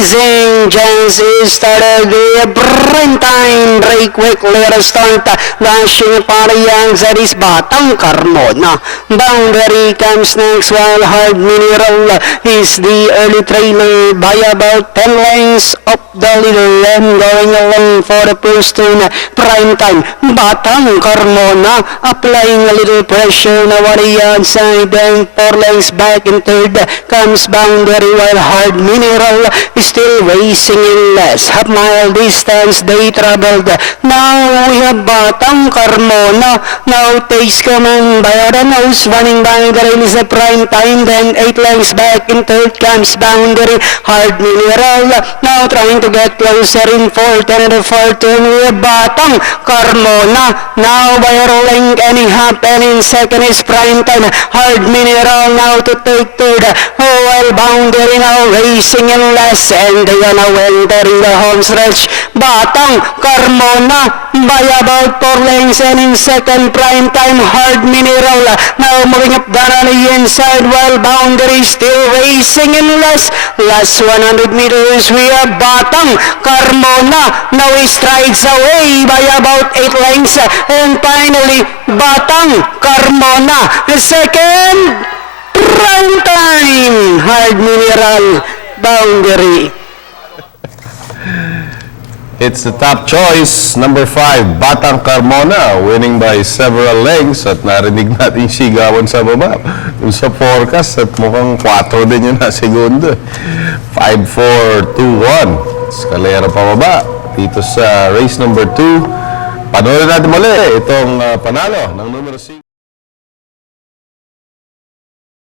Racing Chance is started the prime time break quickly to start rushing Parians that is Batang Carmona. Boundary comes next while Hard Mineral is the early trailer by about 10 lengths up the little lane going along for the first turn. Prime time Batang Carmona applying a little pressure now on the outside, then 4 lengths back in third comes Boundary while Hard Mineral is still racing in less. Half mile distance they traveled. Now we have Batang Carmona. Now takes command by the nose, running by the rail is a prime time, then 8 lengths back in third comes Boundary. Hard Mineral now trying to get closer in fourth, and the fourth turn we have Batang Carmona. Now by a rolling any half, and in second is prime time. Hard Mineral now to take third. Oh, well, Boundary now racing in less, and they are now entering the home stretch. Batang Carmona by about 4 lengths, and in second prime time Hard Mineral now moving up down on the inside while Boundary still racing in less. Last 100 meters we have Batang Carmona. Now he strides away by about 8 lengths, and finally Batang Carmona second. Prime time Hard Mineral, Boundary. It's the top choice, number 5, Batang Carmona, winning by several lengths at narinig natin sigawan sa baba. Yung sa forecast at mukhang 4 din yun na segundo. 5-4-2-1. Escalera pa baba. Dito sa race number 2. Panoorin natin muli itong panalo ng numero 6.